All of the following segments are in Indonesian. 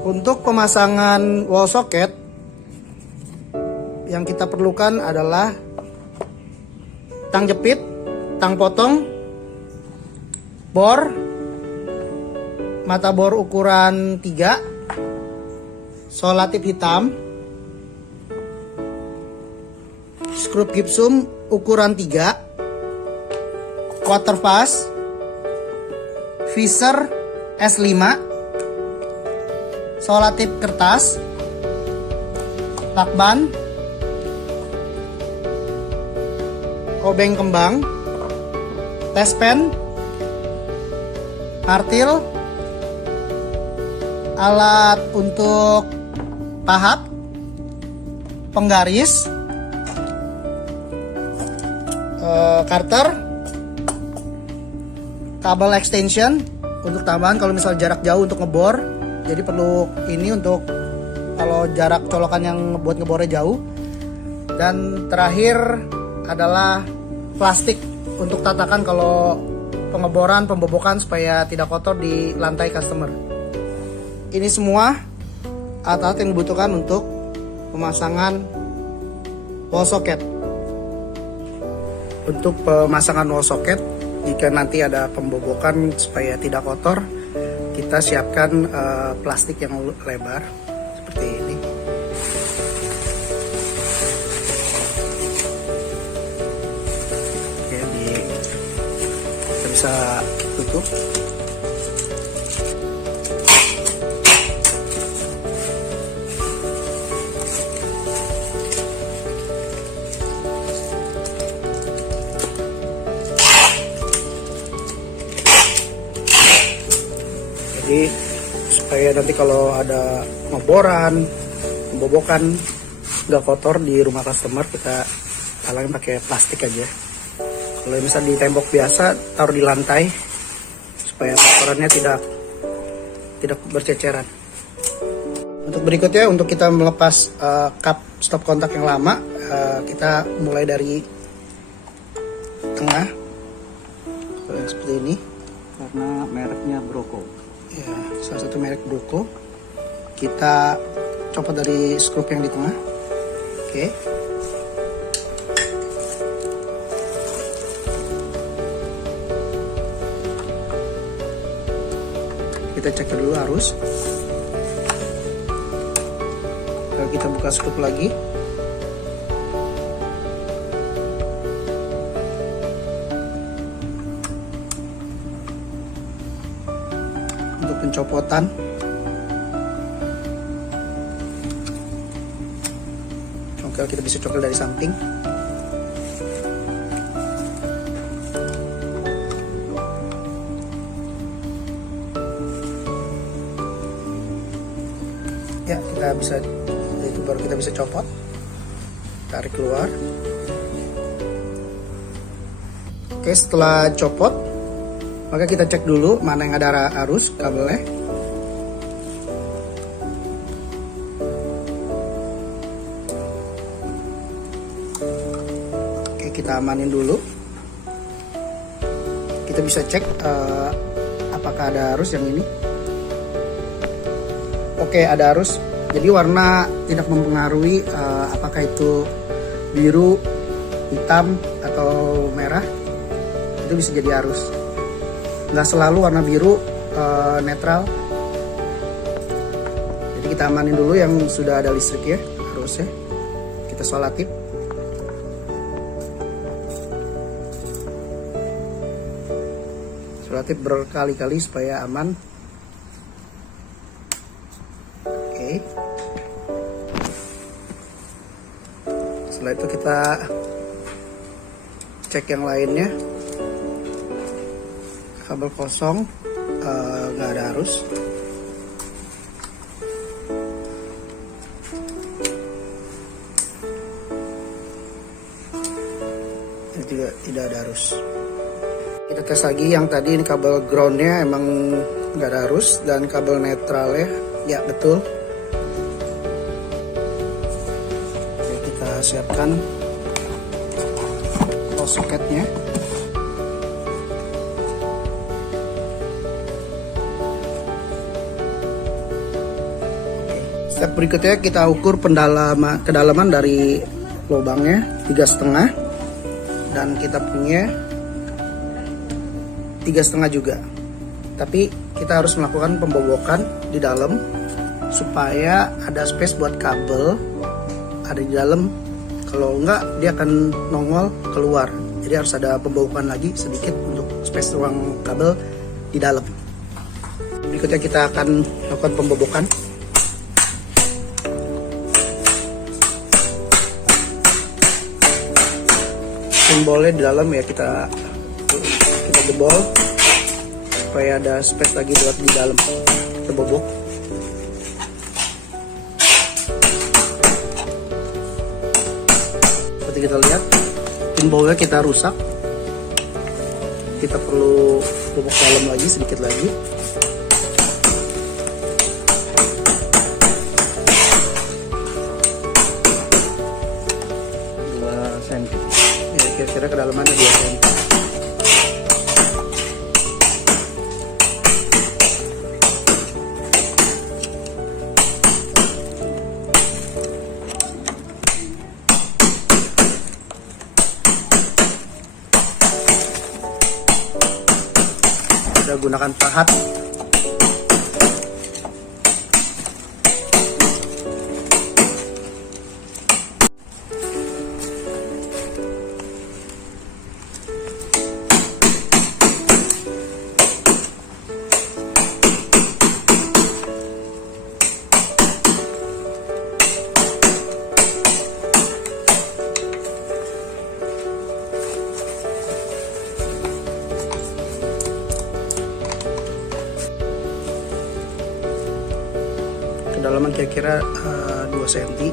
Untuk pemasangan wall socket yang kita perlukan adalah tang jepit, tang potong, bor, mata bor ukuran 3, solatif hitam, skrup gipsum ukuran 3, quarter pas, visor S5, solatif kertas, lakban, obeng kembang, tes pen, martil, alat untuk pahat, penggaris, karter, kabel extension untuk tambahan kalau misal jarak jauh untuk ngebor. Jadi perlu ini untuk kalau jarak colokan yang buat ngebornya jauh. Dan terakhir adalah plastik untuk tatakan kalau pengeboran, pembobokan supaya tidak kotor di lantai customer. Ini semua alat-alat yang dibutuhkan untuk pemasangan wall socket. Untuk pemasangan wall socket, jika nanti ada pembobokan supaya tidak kotor, kita siapkan plastik yang lebar seperti ini. Oke, kita bisa tutup. Jadi supaya nanti kalau ada ngeboran, pembobokan nggak kotor di rumah customer, kita talangin pakai plastik aja. Kalau misalnya di tembok biasa, taruh di lantai supaya kotorannya tidak berceceran. Untuk berikutnya, untuk kita melepas kap stop kontak yang lama, kita mulai dari tengah seperti ini. Karena mereknya Broco. Ya, salah satu merek Broco. Kita copot dari skrup yang di tengah. Oke. Kita cek dulu arus. Lalu kita buka skrup lagi. Untuk pencopotan, congkel kita bisa congkel dari samping. Ya, kita bisa, itu baru kita bisa copot, tarik keluar. Oke, setelah copot, maka kita cek dulu mana yang ada arus kabelnya. Oke, kita amanin dulu. Kita bisa cek apakah ada arus yang ini. Oke, ada arus. Jadi warna tidak mempengaruhi apakah itu biru, hitam, atau merah. Itu bisa jadi arus. Nggak selalu warna biru netral. Jadi kita amanin dulu yang sudah ada listrik ya, arusnya. Kita solatif. Solatif berkali-kali supaya aman. Oke. Setelah itu kita cek yang lainnya. Kabel kosong, nggak ada arus. Ini juga tidak ada arus. Kita tes lagi yang tadi, ini kabel groundnya emang nggak ada arus, dan kabel netralnya ya betul. Oke, kita siapkan wall socketnya. Step berikutnya kita ukur kedalaman dari lubangnya 3,5 dan kita punya 3,5 juga. Tapi kita harus melakukan pembobokan di dalam supaya ada space buat kabel ada di dalam. Kalau enggak dia akan nongol keluar. Jadi harus ada pembobokan lagi sedikit untuk space ruang kabel di dalam. Berikutnya kita akan lakukan pembobokan. Simbolnya di dalam ya kita jebol supaya ada space lagi buat di dalam. Kita bobok. Seperti kita lihat, pinballnya kita rusak. Kita perlu bobok dalam lagi sedikit lagi. Kira-kira kedalamannya 2 cm. Kita gunakan pahat. Kedalaman kira-kira 2 cm.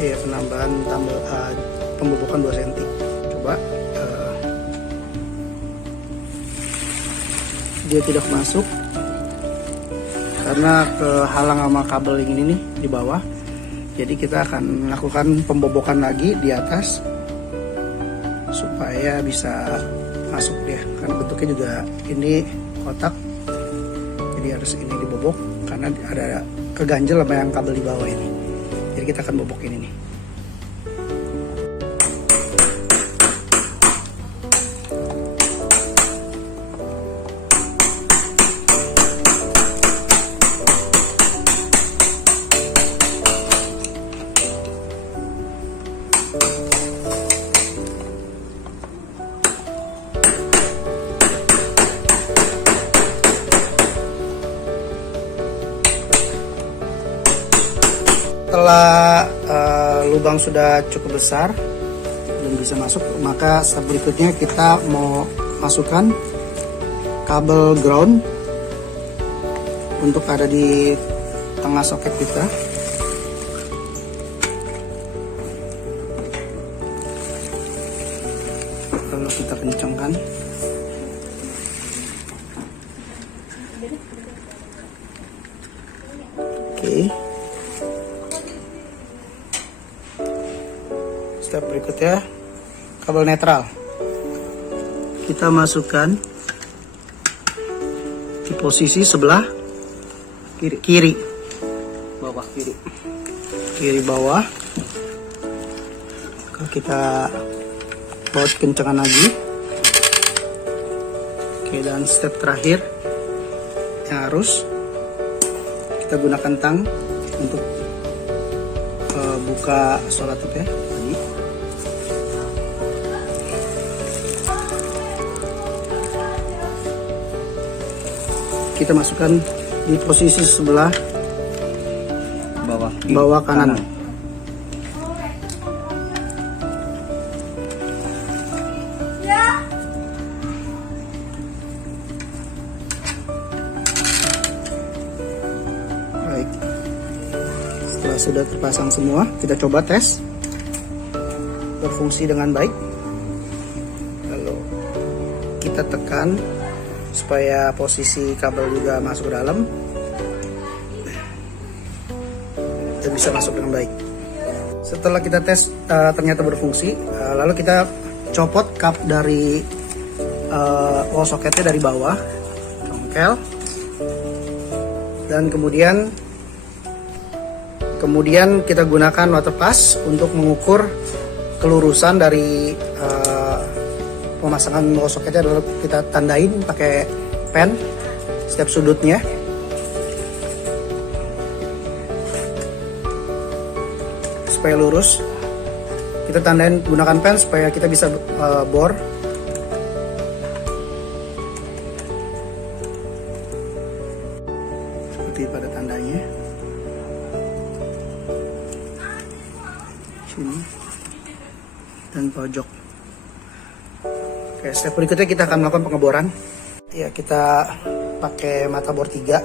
Ya, penambahan pembobokan 2 cm. Coba dia tidak masuk karena kehalang sama kabel yang ini nih di bawah. Jadi kita akan melakukan pembobokan lagi di atas supaya bisa masuk dia. Karena bentuknya juga ini kotak. Jadi harus ini dibobok karena ada keganjel sama yang kabel di bawah ini. Jadi kita akan bobok ini nih. Setelah lubang sudah cukup besar dan bisa masuk, maka step berikutnya kita mau masukkan kabel ground untuk ada di tengah soket kita. Lalu kita kencangkan. Oke. Step berikutnya kabel netral kita masukkan di posisi sebelah kiri Bawah kiri bawah. Kita baut kencengan lagi. Oke, dan step terakhir yang harus kita gunakan tang untuk buka solatupnya tadi. Kita masukkan di posisi sebelah bawah kanan. Baik. Setelah sudah terpasang semua, kita coba tes berfungsi dengan baik. Lalu kita tekan supaya posisi kabel juga masuk ke dalam dan bisa masuk dengan baik. Setelah kita tes ternyata berfungsi, lalu kita copot kap dari wall socketnya dari bawah, congkel, dan kemudian Kemudian kita gunakan waterpass untuk mengukur kelurusan dari pemasangan wall socketnya. Adalah kita tandain pakai pen setiap sudutnya. Supaya lurus, kita tandain gunakan pen supaya kita bisa bor. Seperti pada tandanya. Sini dan pojok. Oke, step berikutnya kita akan melakukan pengeboran. Ya, kita pakai mata bor 3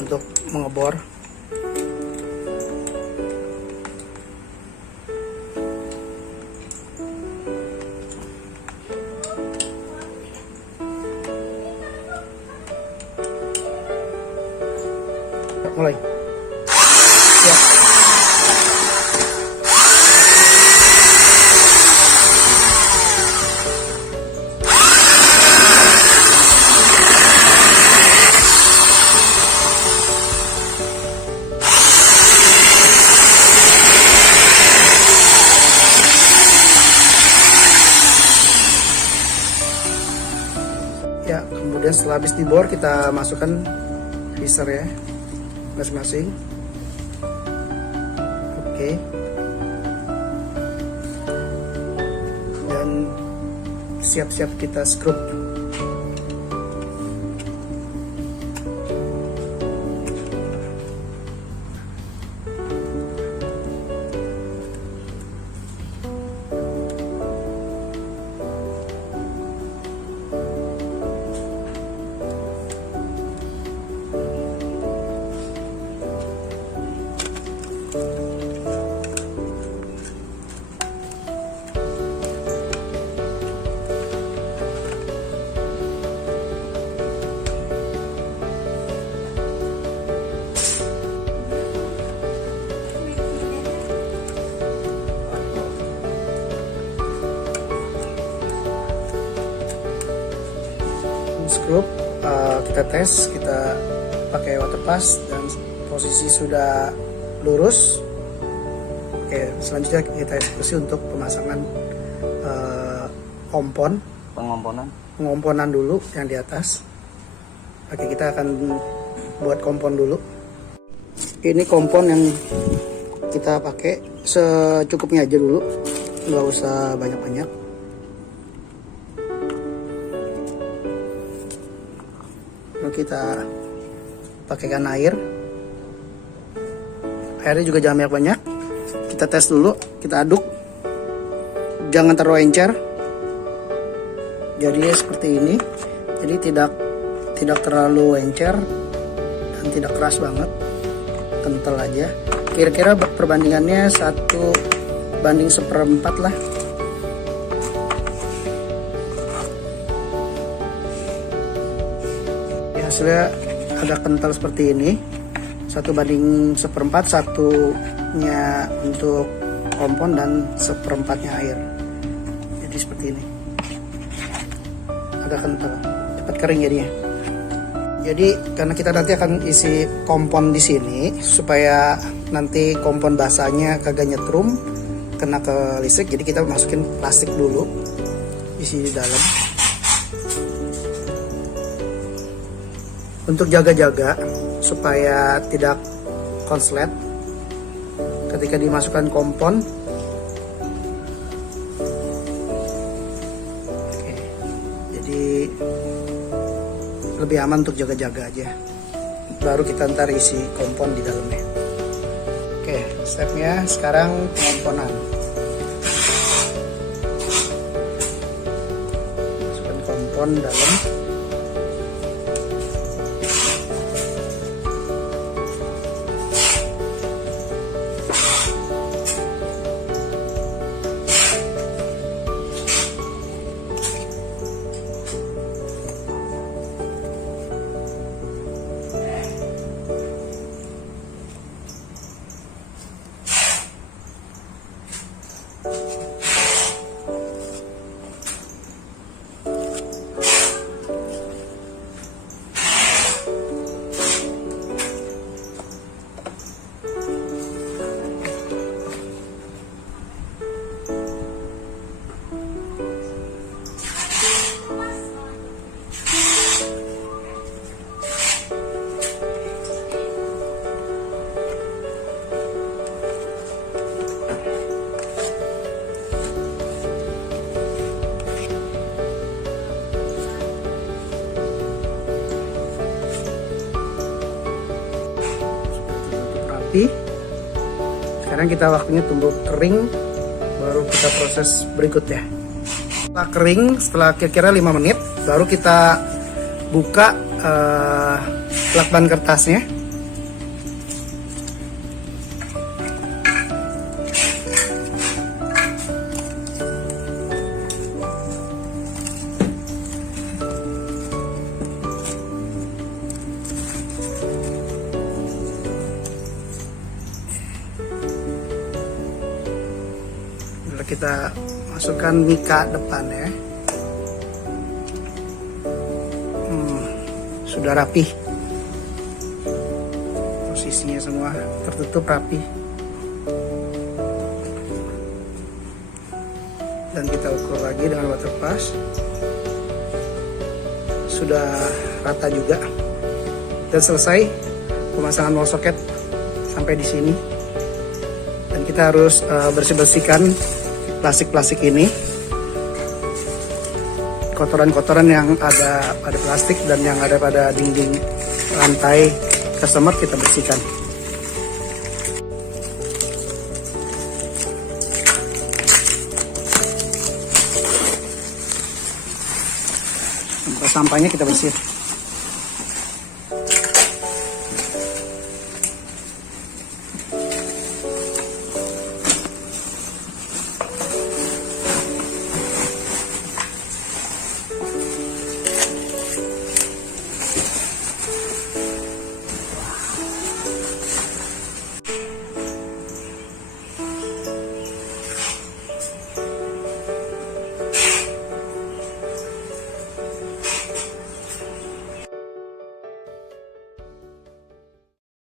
untuk mengebor. Mulai. Ya. Ya, kemudian setelah habis dibor kita masukkan visor ya masing-masing. Oke. Dan siap-siap kita skrup. Skrup, kita tes, kita pakai waterpass dan posisi sudah lurus. Oke, selanjutnya kita eksekusi untuk pemasangan pengomponan dulu yang di atas. Oke, kita akan buat kompon dulu. Ini kompon yang kita pakai secukupnya aja dulu, nggak usah banyak-banyak. Kita pakaikan airnya juga jangan banyak-banyak. Kita tes dulu, kita aduk, jangan terlalu encer. Jadi seperti ini, jadi tidak terlalu encer dan tidak keras banget, kental aja. Kira-kira perbandingannya 1:1/4 lah. Hasilnya agak kental seperti ini, 1:1/4, satunya untuk kompon dan 1/4-nya air. Jadi seperti ini, agak kental, cepat kering jadinya. Jadi karena kita nanti akan isi kompon di sini, supaya nanti kompon basahnya kagak nyetrum kena ke listrik, jadi kita masukin plastik dulu isi di dalam. Untuk jaga-jaga supaya tidak konslet ketika dimasukkan kompon. Oke, jadi lebih aman untuk jaga-jaga aja. Baru kita ntar isi kompon di dalamnya. Oke, stepnya sekarang pengomponan. Masukkan kompon dalam. rapi. Sekarang kita waktunya tunggu kering, baru kita proses berikutnya. Setelah kering, setelah kira-kira 5 menit, baru kita buka lakban kertasnya. Kita masukkan mika depan ya. Sudah rapi, posisinya semua tertutup rapi, dan kita ukur lagi dengan water pass. Sudah rata juga, dan selesai pemasangan wall socket sampai di sini. Dan kita harus bersih-bersihkan plastik-plastik ini, kotoran-kotoran yang ada pada plastik dan yang ada pada dinding lantai customer kita bersihkan. Sampahnya kita bersih.